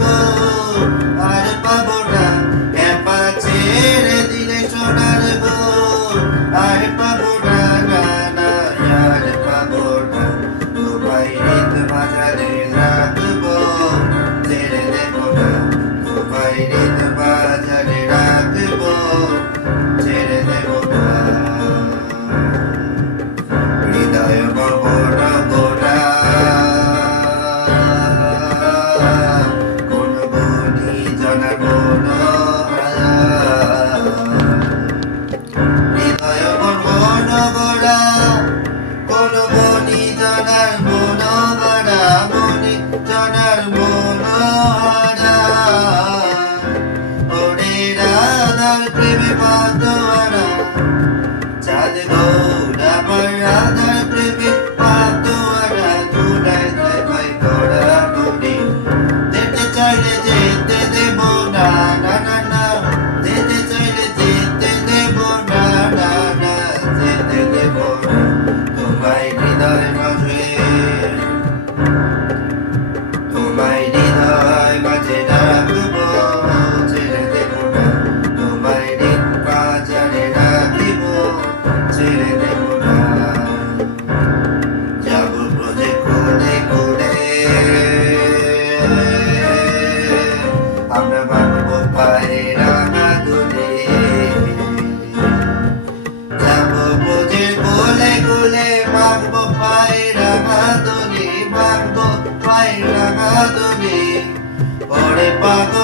গো আর পাবো না, একা ছেড়ে দিলে সোনার গো আর পাবো না, না না আর পাবো না। তোমায় হৃদ মাঝারে রাখবো, ছেড়ে দেবো না। তোমায় হৃদ মাঝারে রাখবো, ছেড়ে দেবো না। হৃদয় গহন গোরা কোন বনি জনার মনোহরা, হৃদয় গহন গোরা কোন বনি জনার মনোহরা, বনি জনার মনোহরা। ওরে রাধার প্রেমে পাতোয়ারা, চাঁদ গৌর আমার রাধার প্রেমে পাতোয়ারা, ধুলায় দেয় ভাই করা নদী। যেতে চাইলে যেতে দেব না, না না না, যেতে চাইলে যেতে দেব না, না না, যেতে দেব না। তোমায় হৃদয় মাঝে, তোমায় হৃদয় মাঝে রাখবো, ছেড়ে দেব না। তোমায় হৃদ মাঝারে রাখিব, ছেড়ে দেব না। যাব ব্রজে কোলে কোলে, আমরা মাখবো পায়ে রাঙা দুলে। যাব ব্রজে কোলে কোলে, মাখবো পায়ে রাঙা দুলে, মাখবো পায়ে রাঙা দুলে। ওরে পাগল